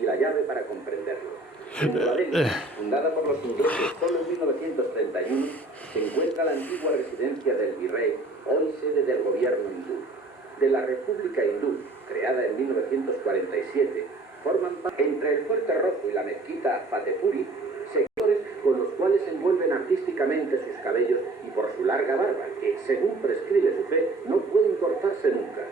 y la llave para comprenderlo. En Nueva Delhi, fundada por los ingleses solo en 1931, se encuentra la antigua residencia del virrey, hoy sede del gobierno hindú. De la República Hindú, creada en 1947, forman parte entre el Fuerte Rojo y la mezquita Fatehpuri, sectores con los cuales envuelven artísticamente sus cabellos y por su larga barba, que, según prescribe su fe, no pueden cortarse nunca.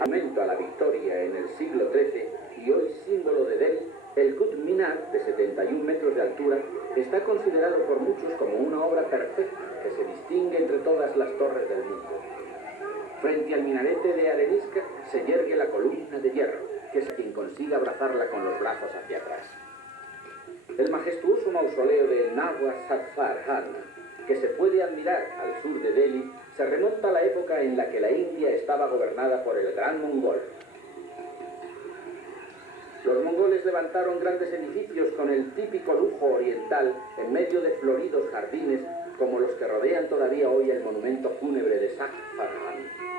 Monumento a la victoria en el siglo XIII y hoy símbolo de Delhi, el Qutb Minar, de 71 metros de altura, está considerado por muchos como una obra perfecta que se distingue entre todas las torres del mundo. Frente al minarete de arenisca se yergue la columna de hierro, que es quien consiga abrazarla con los brazos hacia atrás. El majestuoso mausoleo de Nawaz Saffar Khan, que se puede admirar al sur de Delhi, se remonta a la época en la que la India estaba gobernada por el Gran Mongol. Los mongoles levantaron grandes edificios con el típico lujo oriental en medio de floridos jardines como los que rodean todavía hoy el monumento fúnebre de Saffar Khan.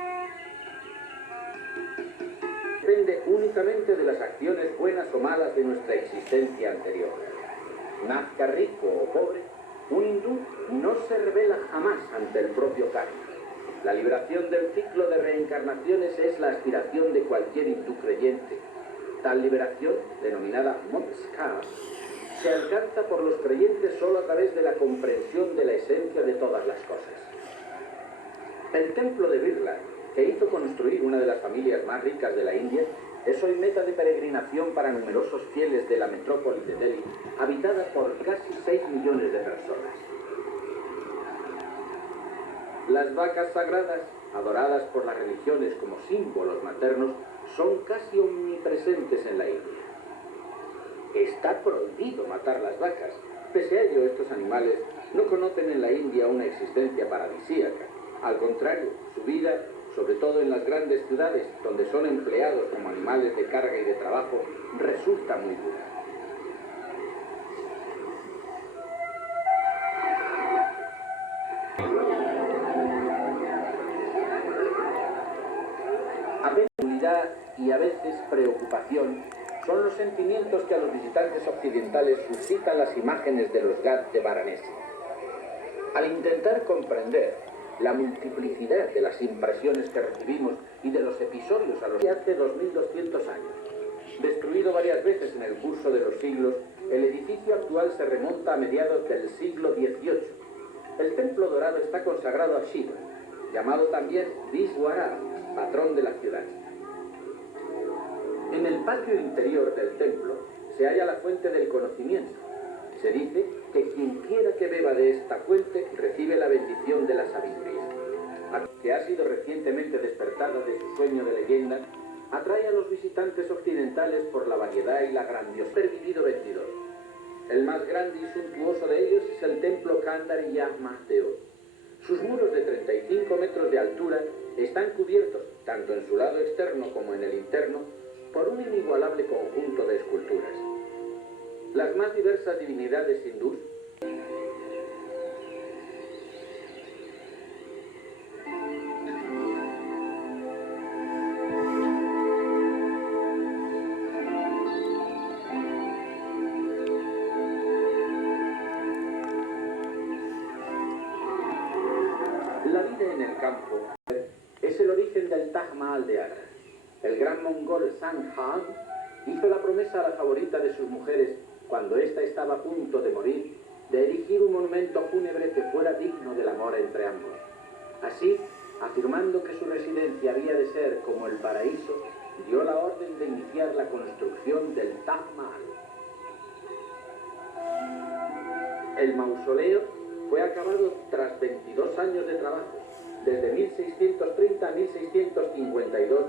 Depende únicamente de las acciones buenas o malas de nuestra existencia anterior. Nazca rico o pobre, un hindú no se revela jamás ante el propio karma. La liberación del ciclo de reencarnaciones es la aspiración de cualquier hindú creyente. Tal liberación, denominada moksha, se alcanza por los creyentes solo a través de la comprensión de la esencia de todas las cosas. El templo de Birla, que hizo construir una de las familias más ricas de la India, es hoy meta de peregrinación para numerosos fieles de la metrópoli de Delhi, habitada por casi 6 millones de personas. Las vacas sagradas, adoradas por las religiones como símbolos maternos, son casi omnipresentes en la India. Está prohibido matar las vacas. Pese a ello, estos animales no conocen en la India una existencia paradisíaca. Al contrario, su vida, sobre todo en las grandes ciudades, donde son empleados como animales de carga y de trabajo, resulta muy dura. Apenas y a veces preocupación son los sentimientos que a los visitantes occidentales suscitan las imágenes de los Ghats de Varanasi. Al intentar comprender la multiplicidad de las impresiones que recibimos y de los episodios a los que hace 2200 años. Destruido varias veces en el curso de los siglos, el edificio actual se remonta a mediados del siglo XVIII. El templo dorado está consagrado a Shiva, llamado también Vishwara, patrón de la ciudad. En el patio interior del templo se halla la fuente del conocimiento. Se dice que quien quiera que beba de esta fuente recibe la bendición de la sabiduría. Que ha sido recientemente despertada de su sueño de leyenda, atrae a los visitantes occidentales por la variedad y la grandiosidad. Pervivido 22. El más grande y suntuoso de ellos es el templo Kandari Yagmateo. Sus muros de 35 metros de altura están cubiertos, tanto en su lado externo como en el interno, por un inigualable conjunto de esculturas. Las más diversas divinidades hindús La vida en el campo es el origen del Taj Mahal de Agra. El gran mongol Shah hizo la promesa a la favorita de sus mujeres, cuando ésta estaba a punto de morir, de erigir un monumento fúnebre que fuera digno del amor entre ambos. Así, afirmando que su residencia había de ser como el paraíso, dio la orden de iniciar la construcción del Taj Mahal. El mausoleo fue acabado tras 22 años de trabajo, desde 1630 a 1652,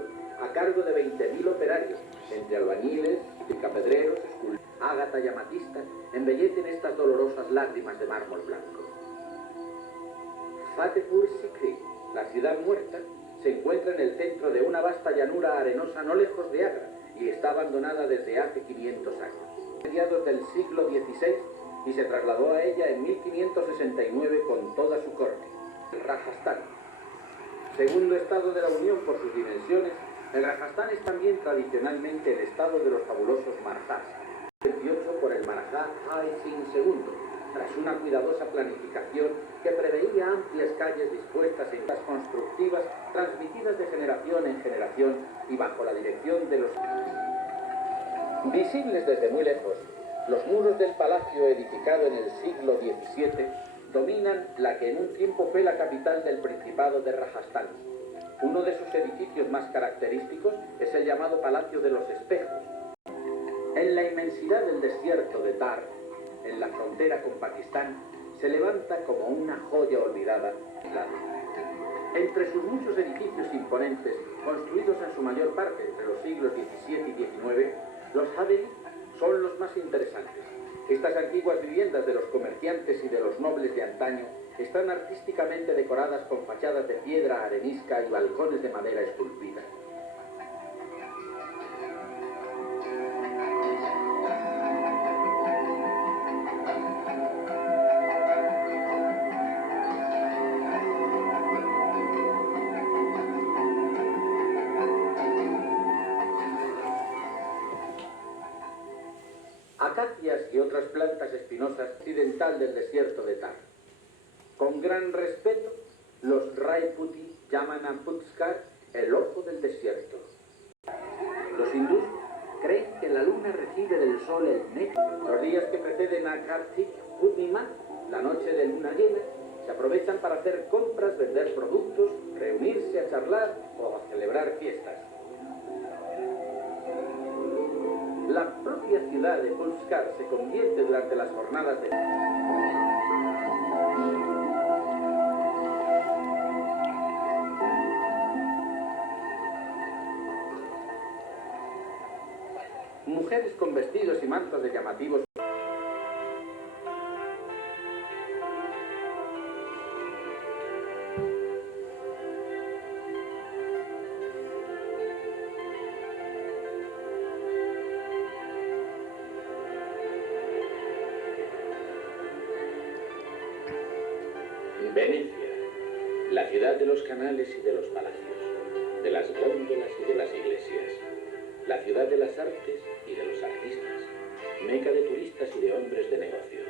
a cargo de 20.000 operarios, entre albañiles, picapedreros, escultores. Ágata y amatista embellecen estas dolorosas lágrimas de mármol blanco. Fatehpur Sikri, la ciudad muerta, se encuentra en el centro de una vasta llanura arenosa no lejos de Agra y está abandonada desde hace 500 años. A mediados del siglo XVI y se trasladó a ella en 1569 con toda su corte, el Rajasthan. Segundo estado de la Unión por sus dimensiones, El Rajastán es también tradicionalmente el estado de los fabulosos Marhas, 28 por el Maharaja Jai Singh II, tras una cuidadosa planificación que preveía amplias calles dispuestas en las constructivas, transmitidas de generación en generación y bajo la dirección de los... Visibles desde muy lejos, los muros del palacio edificado en el siglo XVII dominan la que en un tiempo fue la capital del Principado de Rajastán. Uno de sus edificios más característicos es el llamado Palacio de los Espejos. En la inmensidad del desierto de Thar, en la frontera con Pakistán, se levanta como una joya olvidada. Entre sus muchos edificios imponentes, construidos en su mayor parte entre los siglos XVII y XIX, los Haveli son los más interesantes. Estas antiguas viviendas de los comerciantes y de los nobles de antaño están artísticamente decoradas con fachadas de piedra arenisca y balcones de madera esculpida. Acacias y otras plantas espinosas occidental del desierto de Thar. Con gran respeto, los Rajputi llaman a Pushkar el ojo del desierto. Los hindús creen que la luna recibe del sol el néctar. Los días que preceden a Kartik Purnima, la noche de luna llena, se aprovechan para hacer compras, vender productos, reunirse a charlar o a celebrar fiestas. La propia ciudad de Pushkar se convierte durante las jornadas de... Mujeres con vestidos y mantos de llamativos... Venecia, la ciudad de los canales y de los palacios, de las góndolas y de las iglesias, la ciudad de las artes y de los artistas, meca de turistas y de hombres de negocio,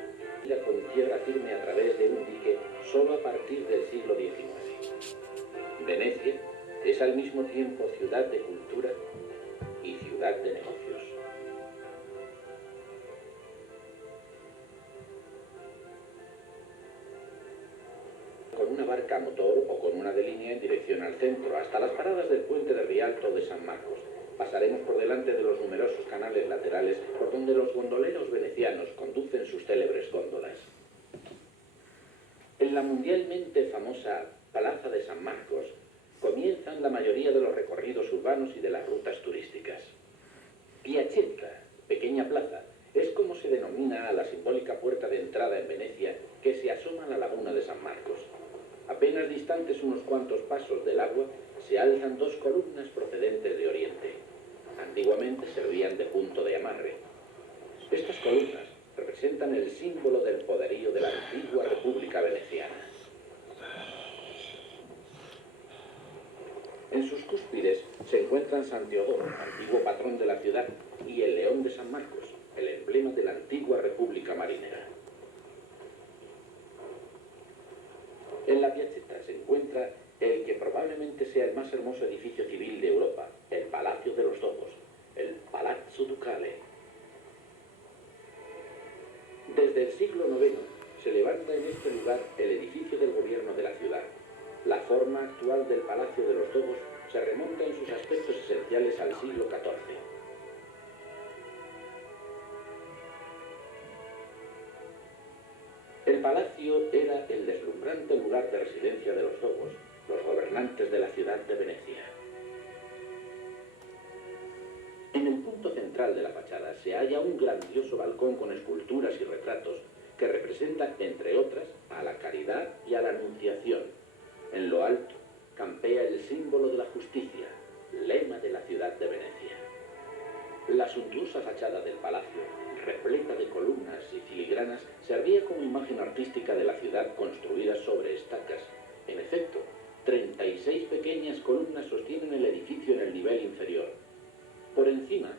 vida con tierra firme a través de un dique solo a partir del siglo XIX. Venecia es al mismo tiempo ciudad de cultura y ciudad de negocios. Con una barca a motor o con una de línea en dirección al centro, hasta las paradas del puente de Rialto de San Marcos. Pasaremos por delante de los numerosos canales laterales por donde los gondoleros venecianos conducen sus célebres góndolas. En la mundialmente famosa Plaza de San Marcos comienzan la mayoría de los recorridos urbanos y de las rutas turísticas. Piacenza, pequeña plaza, es como se denomina a la simbólica puerta de entrada en Venecia que se asoma a la laguna de San Marcos. Apenas distantes unos cuantos pasos del agua, se alzan dos columnas procedentes de Oriente. Antiguamente servían de punto de amarre. Estas columnas representan el símbolo del poderío de la antigua República Veneciana. En sus cúspides se encuentran San Teodoro, antiguo patrón de la ciudad, y el León de San Marcos, el emblema de la antigua República Marinera. En la piazzetta se encuentra el que probablemente sea el más hermoso edificio civil de Europa, el Palacio de los Dogos, el Palazzo Ducale. Desde el siglo IX se levanta en este lugar el edificio del gobierno de la ciudad. La forma actual del Palacio de los Dogos se remonta en sus aspectos esenciales al siglo XIV. El palacio era el deslumbrante lugar de residencia de los Dogos, los gobernantes de la ciudad de Venecia. En el punto central de la fachada se halla un grandioso balcón con esculturas y retratos que representan, entre otras, a la Caridad y a la Anunciación. En lo alto campea el símbolo de la justicia, lema de la ciudad de Venecia. La suntuosa fachada del palacio, repleta de columnas y filigranas, servía como imagen artística de la ciudad construida sobre estacas. En efecto, 36 pequeñas columnas sostienen el edificio en el nivel inferior. Por encima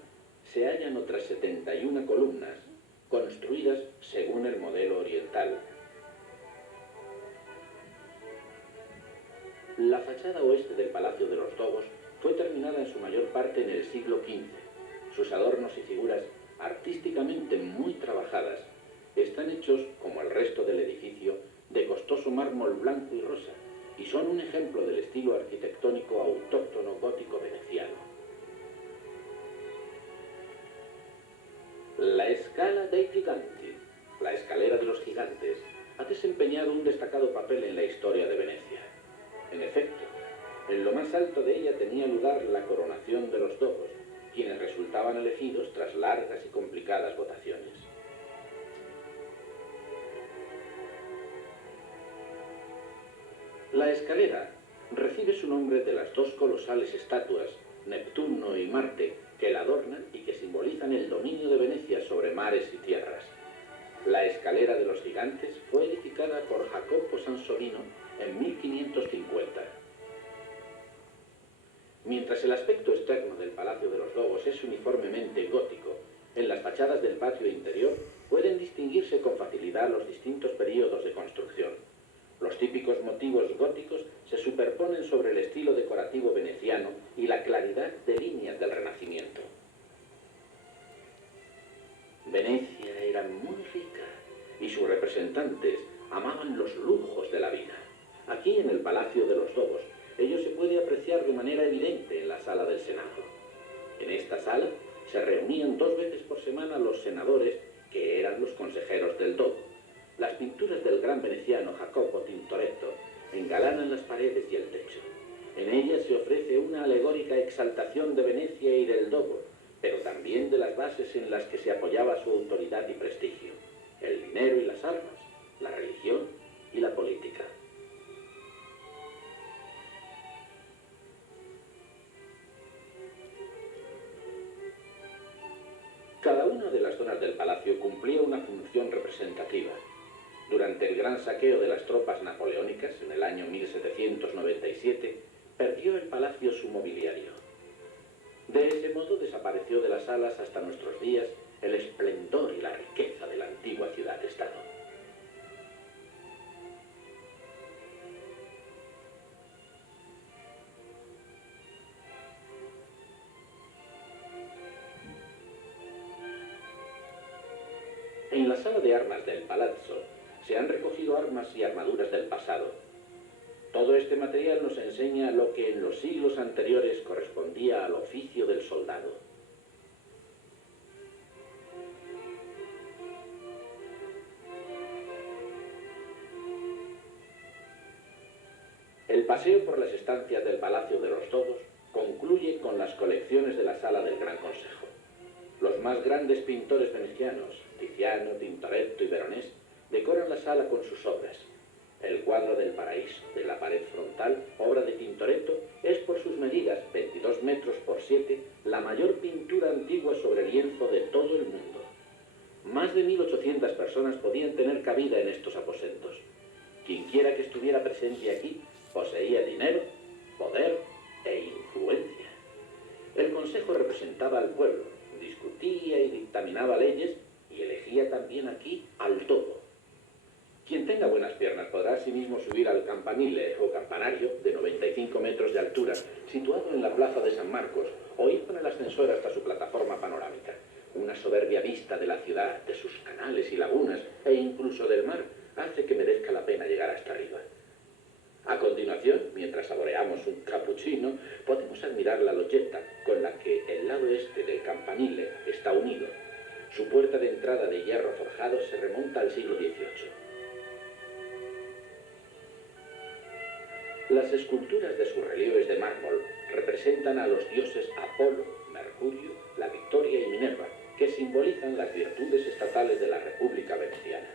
se hallan otras 71 columnas, construidas según el modelo oriental. La fachada oeste del Palacio de los Dobos fue terminada en su mayor parte en el siglo XV. Sus adornos y figuras, artísticamente muy trabajadas, están hechos, como el resto del edificio, de costoso mármol blanco y rosa, y son un ejemplo del estilo arquitectónico autóctono gótico veneciano. La Scala dei Giganti, la escalera de los gigantes, ha desempeñado un destacado papel en la historia de Venecia. En efecto, en lo más alto de ella tenía lugar la coronación de los Dobos, quienes resultaban elegidos tras largas y complicadas votaciones. La escalera recibe su nombre de las dos colosales estatuas, Neptuno y Marte, que la adornan y que simbolizan el dominio de Venecia sobre mares y tierras. La escalera de los gigantes fue edificada por Jacopo Sansovino en 1550. Mientras el aspecto externo del Palacio de los Dobos es uniformemente gótico, en las fachadas del patio interior pueden distinguirse con facilidad los distintos períodos de construcción. Los típicos motivos góticos se superponen sobre el estilo decorativo veneciano y la claridad de líneas del Renacimiento. Venecia era muy rica y sus representantes amaban los lujos de la vida. Aquí en el Palacio de los Dobos, ello se puede apreciar de manera evidente en la sala del Senado. En esta sala se reunían 2 veces por semana los senadores, que eran los consejeros del Dobo. Las pinturas del gran veneciano Jacopo Tintoretto engalanan las paredes y el techo. En ellas se ofrece una alegórica exaltación de Venecia y del Dobo, pero también de las bases en las que se apoyaba su autoridad y prestigio: el dinero y las armas, la religión y la política. Cada una de las zonas del palacio cumplía una función representativa. Durante el gran saqueo de las tropas napoleónicas, en el año 1797, perdió el palacio su mobiliario. De ese modo desapareció de las salas hasta nuestros días el esplendor y la riqueza de la antigua ciudad-estado. En la sala de armas del palazzo se han recogido armas y armaduras del pasado. Todo este material nos enseña lo que en los siglos anteriores correspondía al oficio del soldado. El paseo por las estancias del Palacio de los Dobos concluye con las colecciones de la Sala del Gran Consejo. Los más grandes pintores venecianos, Tiziano, Tintoretto y Veronés, decoran la sala con sus obras. El cuadro del Paraíso, de la pared frontal, obra de Tintoretto, es por sus medidas, 22 metros por 7, la mayor pintura antigua sobre lienzo de todo el mundo. Más de 1800 personas podían tener cabida en estos aposentos. Quienquiera que estuviera presente aquí poseía dinero, poder e influencia. El Consejo representaba al pueblo, discutía y dictaminaba leyes y elegía también aquí al Dobo. Quien tenga buenas piernas podrá asimismo subir al campanile o campanario de 95 metros de altura, situado en la plaza de San Marcos, o ir con el ascensor hasta su plataforma panorámica. Una soberbia vista de la ciudad, de sus canales y lagunas, e incluso del mar, hace que merezca la pena llegar hasta arriba. A continuación, mientras saboreamos un cappuccino, podemos admirar la loggetta con la que el lado este del campanile está unido. Su puerta de entrada de hierro forjado se remonta al siglo XVIII. Las esculturas de sus relieves de mármol representan a los dioses Apolo, Mercurio, la Victoria y Minerva, que simbolizan las virtudes estatales de la República Veneciana.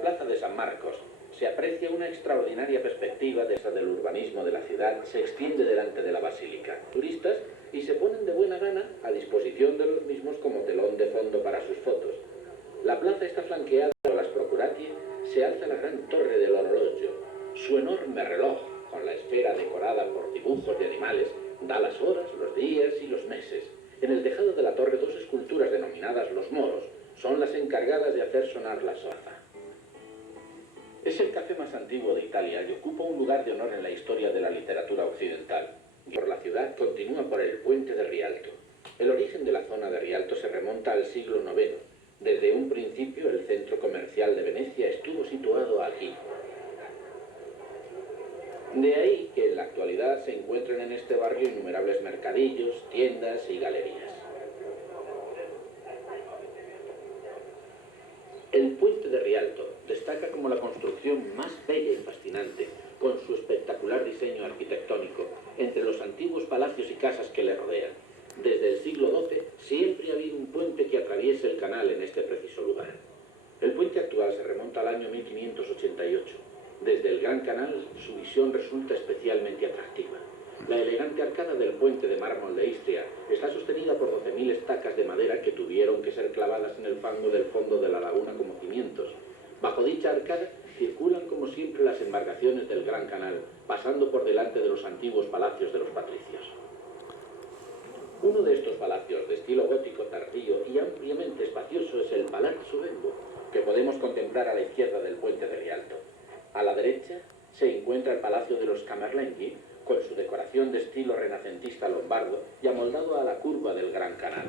la plaza de San Marcos se aprecia una extraordinaria perspectiva del urbanismo de la ciudad, se extiende delante de la basílica. Turistas y se ponen de buena gana a disposición de los mismos como telón de fondo para sus fotos. La plaza está flanqueada por las Procuratie, se alza la gran torre del orologio. Su enorme reloj, con la esfera decorada por dibujos de animales, da las horas, los días y los meses. En el tejado de la torre, dos esculturas denominadas los moros son las encargadas de hacer sonar la soza. Es el café más antiguo de Italia y ocupa un lugar de honor en la historia de la literatura occidental. Por la ciudad continúa por el puente de Rialto. El origen de la zona de Rialto se remonta al siglo IX. Desde un principio el centro comercial de Venecia estuvo situado aquí. De ahí que en la actualidad se encuentren en este barrio innumerables mercadillos, tiendas y galerías. El puente de Rialto destaca como la construcción más bella y fascinante, con su espectacular diseño arquitectónico, entre los antiguos palacios y casas que le rodean. Desde el siglo XII siempre ha habido un puente que atraviese el canal en este preciso lugar. El puente actual se remonta al año 1588. Desde el Gran Canal su visión resulta especialmente atractiva. La elegante arcada del puente de mármol de Istria está sostenida por 12.000 estacas de madera que tuvieron que ser clavadas en el fango del fondo de la laguna como cimientos. Bajo dicha arcada circulan como siempre las embarcaciones del Gran Canal, pasando por delante de los antiguos palacios de los patricios. Uno de estos palacios de estilo gótico tardío y ampliamente espacioso es el Palazzo Bembo, que podemos contemplar a la izquierda del puente de Rialto. A la derecha se encuentra el Palacio de los Camerlengi, con su decoración de estilo renacentista lombardo y amoldado a la curva del Gran Canal.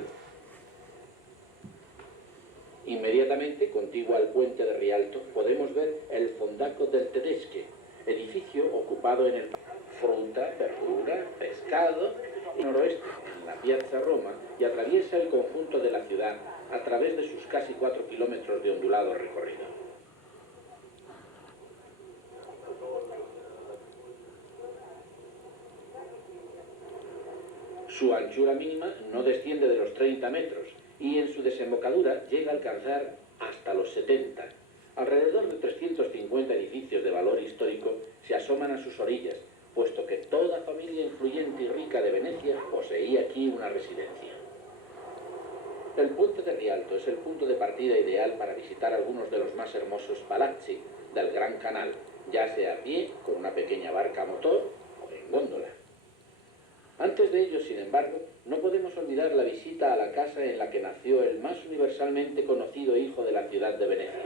Inmediatamente, contiguo al puente de Rialto, podemos ver el Fondaco del Tedesche, edificio ocupado en el fruta, verdura, pescado y noroeste, en la Piazza Roma, y atraviesa el conjunto de la ciudad a través de sus casi 4 kilómetros de ondulado recorrido. Su anchura mínima no desciende de los 30 metros y en su desembocadura llega a alcanzar hasta los 70. Alrededor de 350 edificios de valor histórico se asoman a sus orillas, puesto que toda familia influyente y rica de Venecia poseía aquí una residencia. El puente de Rialto es el punto de partida ideal para visitar algunos de los más hermosos palazzi del Gran Canal, ya sea a pie, con una pequeña barca a motor o en góndola. Antes de ello, sin embargo, no podemos olvidar la visita a la casa en la que nació el más universalmente conocido hijo de la ciudad de Venecia,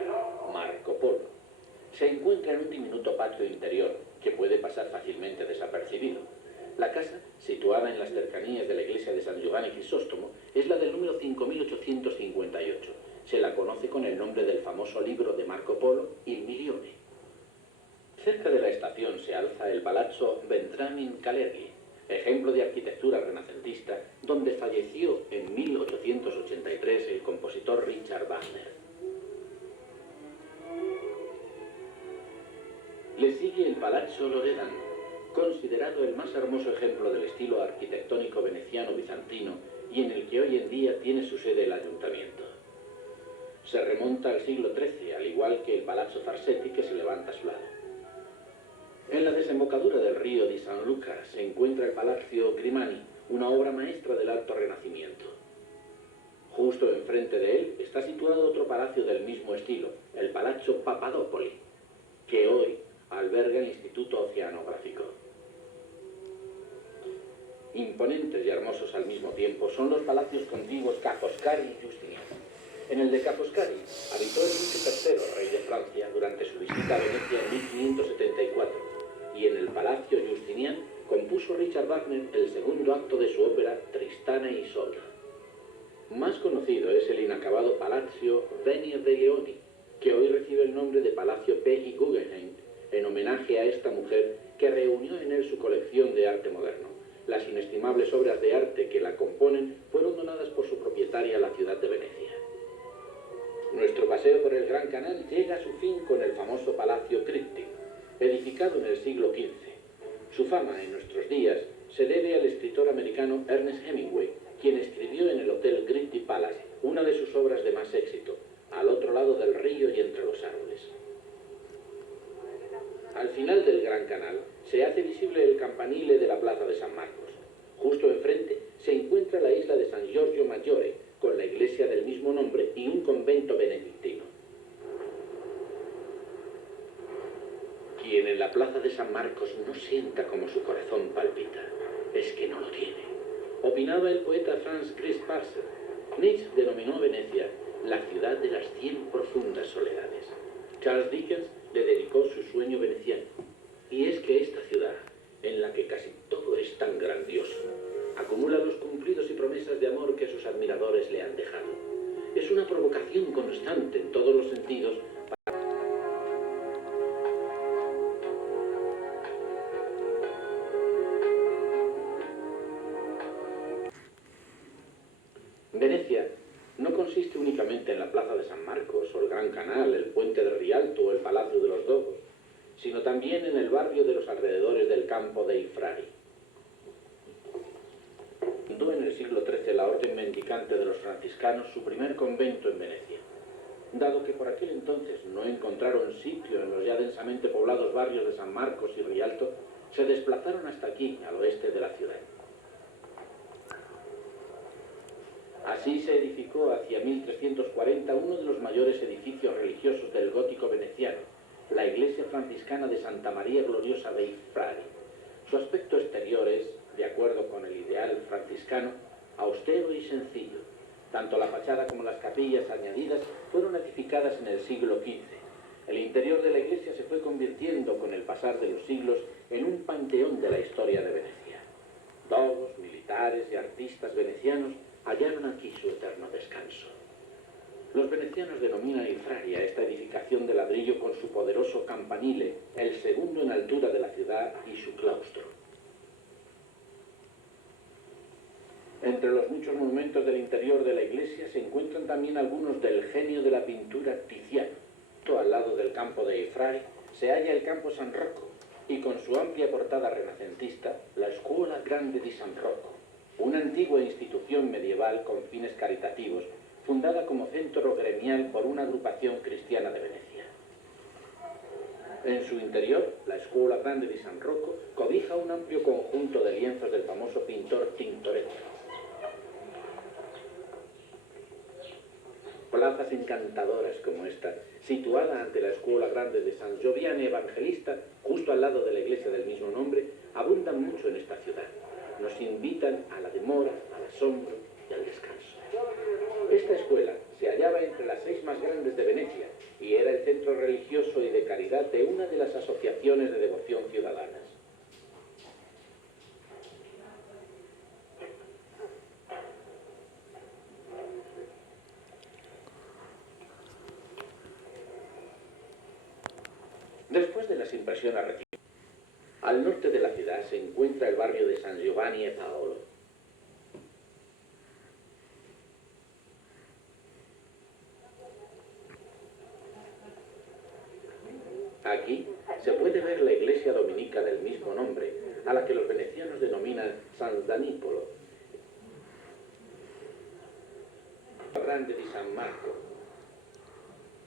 Marco Polo. Se encuentra en un diminuto patio interior, que puede pasar fácilmente desapercibido. La casa, situada en las cercanías de la iglesia de San Giovanni Crisóstomo, es la del número 5858. Se la conoce con el nombre del famoso libro de Marco Polo, Il Milione. Cerca de la estación se alza el Palazzo Vendramin Calergi, ejemplo de arquitectura renacentista, donde falleció en 1883 el compositor Richard Wagner. Le sigue el Palazzo Loredan, considerado el más hermoso ejemplo del estilo arquitectónico veneciano-bizantino y en el que hoy en día tiene su sede el ayuntamiento. Se remonta al siglo XIII, al igual que el Palazzo Farsetti que se levanta a su lado. En la desembocadura del río di San Luca se encuentra el Palazzo Grimani, una obra maestra del Alto Renacimiento. Justo enfrente de él está situado otro palacio del mismo estilo, el Palazzo Papadopoli, que hoy alberga el Instituto Oceanográfico. Imponentes y hermosos al mismo tiempo son los palacios contiguos Ca' Foscari y Justinian. En el de Ca' Foscari habitó el Luis III, rey de Francia, durante su visita a Venecia en 1574. Y en el Palacio Justinian compuso Richard Wagner el segundo acto de su ópera Tristana e Isolda. Más conocido es el inacabado Palazzo Venier de Leoni, que hoy recibe el nombre de Palacio Peggy Guggenheim, en homenaje a esta mujer que reunió en él su colección de arte moderno. Las inestimables obras de arte que la componen fueron donadas por su propietaria a la ciudad de Venecia. Nuestro paseo por el Gran Canal llega a su fin con el famoso Palacio Cryptic, edificado en el siglo XV. Su fama en nuestros días se debe al escritor americano Ernest Hemingway, quien escribió en el Hotel Gritti Palace una de sus obras de más éxito, Al otro lado del río y entre los árboles. Al final del Gran Canal se hace visible el campanile de la plaza de San Marcos. Justo enfrente se encuentra la isla de San Giorgio Maggiore, con la iglesia del mismo nombre y un convento benedictino. Quien en la plaza de San Marcos no sienta como su corazón palpita, es que no lo tiene. Opinaba el poeta Franz Christ Parcel. Nietzsche denominó a Venecia la ciudad de las 100 profundas soledades. Charles Dickens le dedicó su sueño veneciano. Y es que esta ciudad, en la que casi todo es tan grandioso, acumula los cumplidos y promesas de amor que sus admiradores le han dejado. Es una provocación constante en todos los sentidos. Venecia no consiste únicamente en la plaza de San Marcos o el Gran Canal, el puente de Rialto o el Palacio de los Dogos, sino también en el barrio de los alrededores del campo dei Frari. Fundó en el siglo XIII la orden mendicante de los franciscanos su primer convento en Venecia. Dado que por aquel entonces no encontraron sitio en los ya densamente poblados barrios de San Marcos y Rialto, se desplazaron hasta aquí, al oeste de la ciudad. Así se edificó hacia 1340 uno de los mayores edificios religiosos del gótico veneciano, la iglesia franciscana de Santa María Gloriosa dei Frari. Su aspecto exterior es, de acuerdo con el ideal franciscano, austero y sencillo. Tanto la fachada como las capillas añadidas fueron edificadas en el siglo XV. El interior de la iglesia se fue convirtiendo con el pasar de los siglos en un panteón de la historia de Venecia. Dogos, militares y artistas venecianos hallaron aquí su eterno descanso. Los venecianos denominan il Frari a esta edificación de ladrillo con su poderoso campanile, el segundo en altura de la ciudad, y su claustro. Entre los muchos monumentos del interior de la iglesia se encuentran también algunos del genio de la pintura Tiziano. Al lado del campo dei Frari se halla el campo San Rocco y con su amplia portada renacentista, la Scuola Grande di San Rocco, una antigua institución medieval con fines caritativos, fundada como centro gremial por una agrupación cristiana de Venecia. En su interior, la Scuola Grande di San Rocco cobija un amplio conjunto de lienzos del famoso pintor Tintoretto. Plazas encantadoras como esta, situada ante la Scuola Grande de San Giovanni Evangelista, justo al lado de la iglesia del mismo nombre, abundan mucho en esta ciudad. Nos invitan a la demora, al asombro y al descanso. Esta escuela se hallaba entre las 6 más grandes de Venecia y era el centro religioso y de caridad de una de las asociaciones de devoción ciudadanas. Después de las impresiones recibidas, al norte de la ciudad se encuentra el barrio de San Giovanni e Paolo. Aquí se puede ver la iglesia dominica del mismo nombre, a la que los venecianos denominan San Danipolo, Grande di San Marco,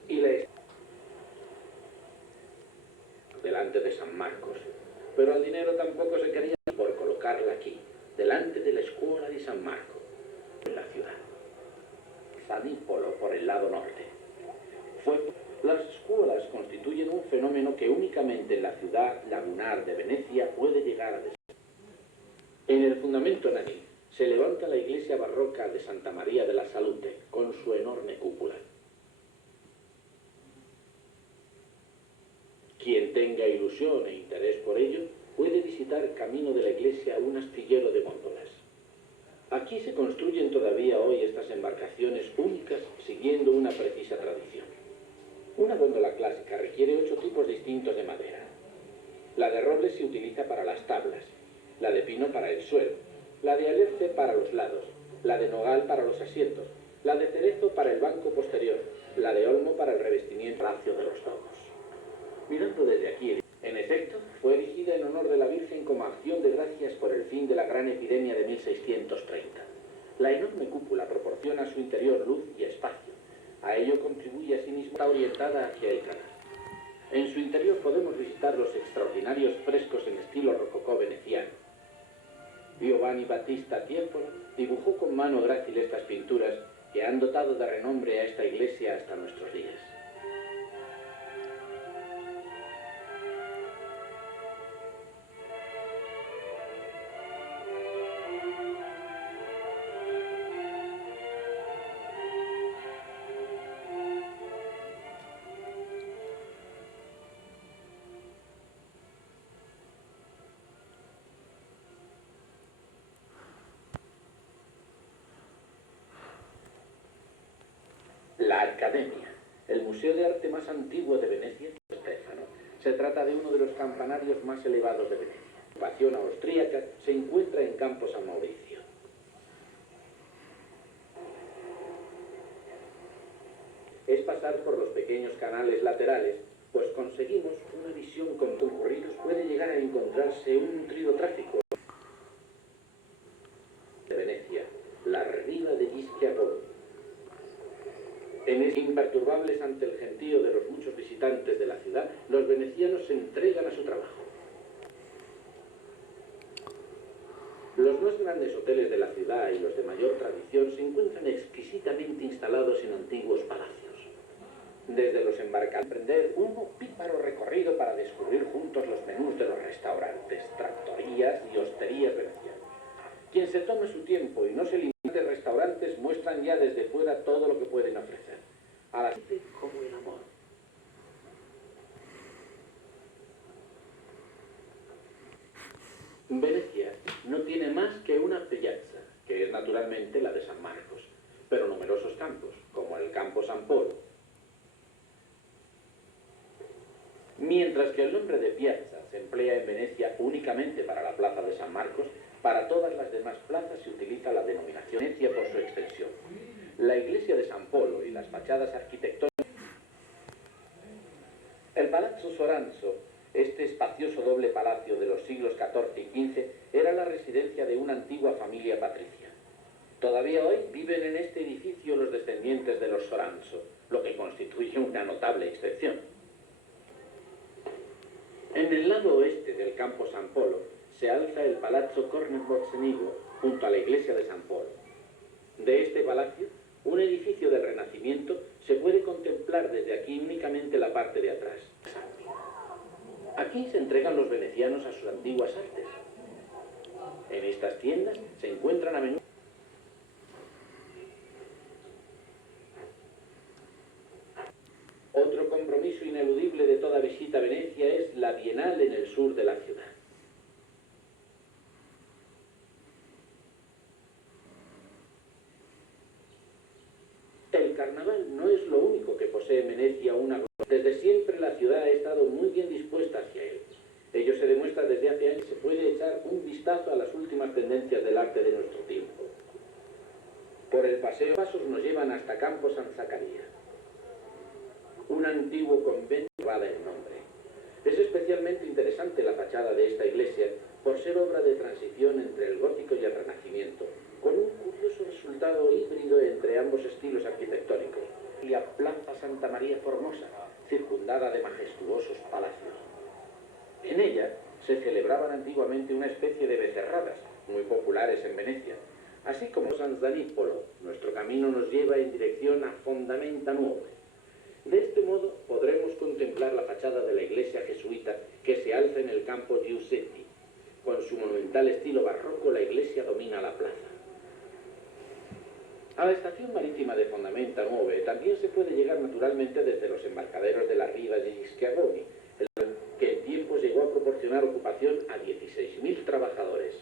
y la delante de San Marcos, pero al dinero tampoco se quería por colocarla aquí, delante de la Scuola di San Marco, en la ciudad. Danipolo por el lado norte. Las escuelas constituyen un fenómeno que únicamente en la ciudad lagunar de Venecia puede llegar a descubrir. En el fundamento naví se levanta la iglesia barroca de Santa María de la Salute, con su enorme cúpula. Quien tenga ilusión e interés por ello, puede visitar camino de la iglesia un astillero de góndolas. Aquí se construyen todavía hoy estas embarcaciones únicas siguiendo una precisa tradición. Una góndola clásica requiere 8 tipos distintos de madera. La de roble se utiliza para las tablas, la de pino para el suelo, la de alerce para los lados, la de nogal para los asientos, la de cerezo para el banco posterior, la de olmo para el revestimiento lacio de los domos. Mirando desde aquí, en efecto, fue erigida en honor de la Virgen como acción de gracias por el fin de la gran epidemia de 1630. La enorme cúpula proporciona a su interior luz y espacio. A ello contribuye asimismo la orientada hacia el canal. En su interior podemos visitar los extraordinarios frescos en estilo rococó veneciano. Giovanni Battista Tiepolo dibujó con mano grácil estas pinturas que han dotado de renombre a esta iglesia hasta nuestros días. La Accademia, el museo de arte más antiguo de Venecia, Stefano. Se trata de uno de los campanarios más elevados de Venecia. La ocupación austríaca se encuentra en Campo San Mauricio. Es pasar por los pequeños canales laterales, pues conseguimos una visión con concurridos. Puede llegar a encontrarse un nutrido tráfico de Venecia, la riva de Schiavoni. Imperturbables ante el gentío de los muchos visitantes de la ciudad, los venecianos se entregan a su trabajo. Los más grandes hoteles de la ciudad y los de mayor tradición se encuentran exquisitamente instalados en antiguos palacios. Desde los embarcados, emprender un opíparo recorrido para descubrir juntos los menús de los restaurantes, trattorías y hosterías venecianos. Quien se tome su tiempo y no se limite, restaurantes muestran ya desde fuera todo lo que pueden ofrecer. A la gente como el amor. Venecia no tiene más que una piazza, que es naturalmente la de San Marcos, pero numerosos campos, como el Campo San Polo. Mientras que el nombre de piazza se emplea en Venecia únicamente para la plaza de San Marcos, para todas las demás plazas se utiliza la denominación Venecia por su extensión. La iglesia de San Polo y las fachadas arquitectónicas. El Palazzo Soranzo, este espacioso doble palacio de los siglos XIV y XV, era la residencia de una antigua familia patricia. Todavía hoy viven en este edificio los descendientes de los Soranzo, lo que constituye una notable excepción. En el lado oeste del Campo San Polo se alza el Palazzo Corner Bozzenigo, junto a la iglesia de San Polo. De este palacio, un edificio del Renacimiento, se puede contemplar desde aquí únicamente la parte de atrás. Aquí se entregan los venecianos a sus antiguas artes. En estas tiendas se encuentran a menudo otro compromiso ineludible de toda visita a Venecia es la Bienal en el sur de la ciudad. El carnaval no es lo único que posee en Venecia una... Desde siempre la ciudad ha estado muy bien dispuesta hacia él. Ello se demuestra desde hace años. Se puede echar un vistazo a las últimas tendencias del arte de nuestro tiempo. Por el paseo, pasos nos llevan hasta Campo San Zacarías. Un antiguo convento va el nombre. Es especialmente interesante la fachada de esta iglesia por ser obra de transición entre el gótico y el renacimiento, con un curioso resultado híbrido entre ambos estilos arquitectónicos. La Plaza Santa María Formosa, circundada de majestuosos palacios. En ella se celebraban antiguamente una especie de becerradas, muy populares en Venecia, así como San Zanipolo. Nuestro camino nos lleva en dirección a Fondamenta Nuove. De este modo podremos contemplar la fachada de la iglesia jesuita que se alza en el campo Giuseppe. Con su monumental estilo barroco, la iglesia domina la plaza. A la estación marítima de Fondamenta Nuove también se puede llegar naturalmente desde los embarcaderos de la riva de Schiavoni, que en tiempos llegó a proporcionar ocupación a 16.000 trabajadores.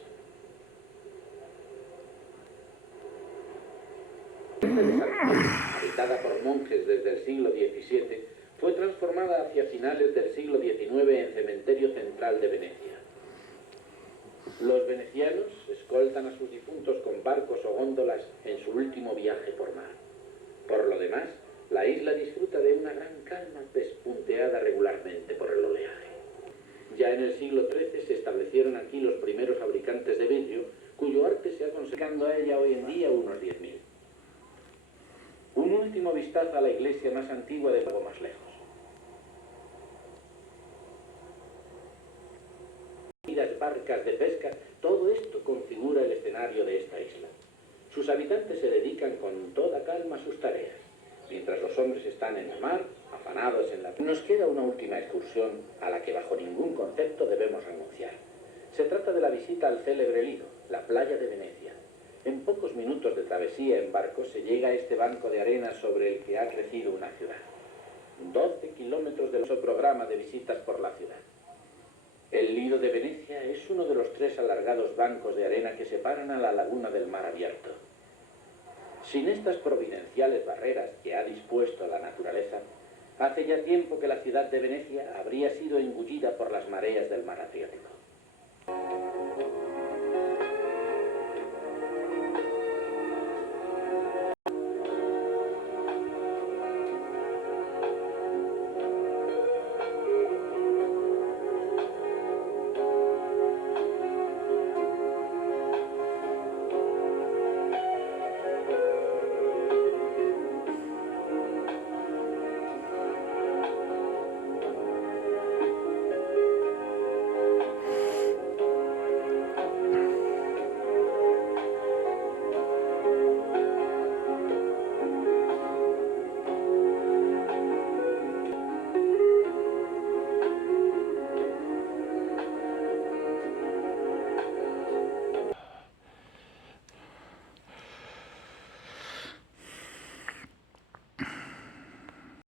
Habitada por monjes desde el siglo XVII, fue transformada hacia finales del siglo XIX en cementerio central de Venecia. Los venecianos escoltan a sus difuntos con barcos o góndolas en su último viaje por mar. Por lo demás, la isla disfruta de una gran calma pespunteada regularmente por el oleaje. Ya en el siglo XIII se establecieron aquí los primeros fabricantes de vidrio, cuyo arte se ha conservado a ella hoy en día unos 10.000. Un último vistazo a la iglesia más antigua de algo más lejos. configura el escenario de esta isla. Sus habitantes se dedican con toda calma a sus tareas, mientras los hombres están en la mar, afanados en la... Nos queda una última excursión a la que bajo ningún concepto debemos renunciar. Se trata de la visita al célebre Lido, la playa de Venecia. En pocos minutos de travesía en barco se llega a este banco de arena sobre el que ha crecido una ciudad. 12 kilómetros del programa de visitas por la ciudad. El Lido de Venecia es uno de los 3 alargados bancos de arena que separan a la laguna del mar abierto. Sin estas providenciales barreras que ha dispuesto la naturaleza, hace ya tiempo que la ciudad de Venecia habría sido engullida por las mareas del mar Adriático.